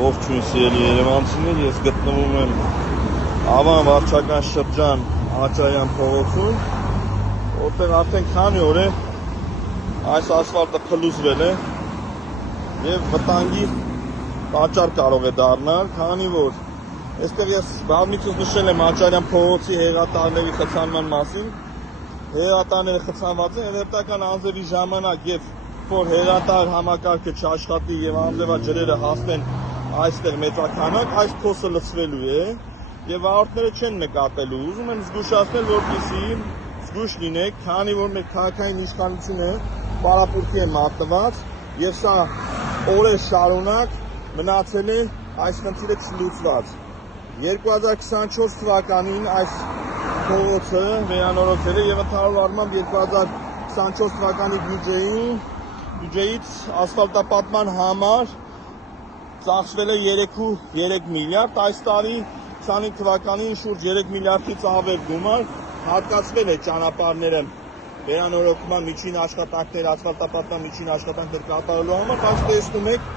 Ողջույն սիրելի երևանցիներ, ես գտնվում եմ Ավան վարչական շրջան Աճարյան փողոցում, որտեղ արդեն քանի օր է այս ասֆալտը փլուզվել է եւ վտանգի պատճառ կարող է դառնալ, քանի որ այստեղ ես բազմիցս նշել եմ Աճարյան փողոցի հեղատարների խցանման մասին։ Հեղատարները խցանված են հետևական անձրևի ժամանակ եւ որ հեղատար համակարգը չաշխատի եւ անձրևաջրերը հասնեն այստեղ մեծականակ, այս փոսը լցվելու է եւ վարորդները չեն նկատելու։ Ուզում եմ զգուշացնել, որպեսզի զգույշ լինեք, քանի որ մեր քաղաքային իշխանությունը պարապուրքի է մատնված եւ սա օրեր շարունակ մնացել է այս խնդիրը չլուծված։ 2024 թվականին այս փողոցը վերանորոգվել է եւ ընդհանուր առմամբ 2024 թվականի բյուջեից ասֆալտապատման համար ծախսվել է 3.3 միլիարդ, այս տարի 25 թվականին շուրջ 3 միլիարդից ավել գումար հատկացվել է ճանապարհները վերանորոգման միջին աշխատանքներ, ասֆալտապատման միջին աշխատանքներ կատարելու համար, բայց տեսնում եք,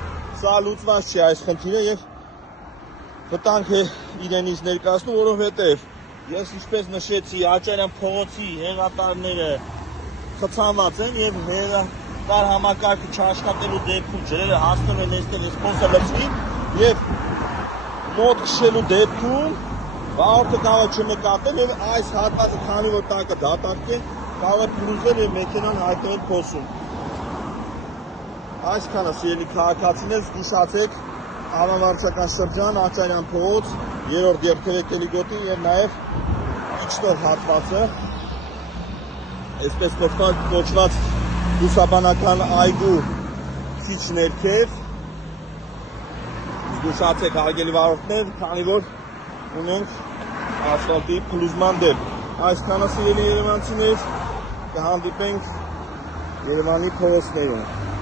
սա լուծված չի այս խնդիրը եւ վտանգ է իրենից ներկայացնում, որովհետեւ ես ինչպես նշեցի, Աճարյան փողոցի հեղատարները խցանված են եւ հեղատար համակարգը չաշխատելու դեպքում ջրերը հասնում են այստեղ սպոնսոր լցվի եւ մոտ քշելու դեպքում վարորդը կարող է չնկատել եւ այս հատվածը քանի որ տակը դատարկ է կարող է փլուզվել եւ մեքենան հայտնվել փոսում։ Այսքանը սիրելի քաղաքացիներ, զգուշացեք Ավան վարչական շրջան Աճարյան փողոց 3-րդ երթևեկելի գոտի եւ նաեւ իջնող հատվածը այսպես կոչված բուսաբանական այգու քիչ ներքև զգուշացեք հարգելի վարորդներ, քանի որ ունենք ասֆալտի փլուզման դեպք։ Այսքանը սիրելի երևանցիներ, կհանդիպենք Երևանի փողոցներում։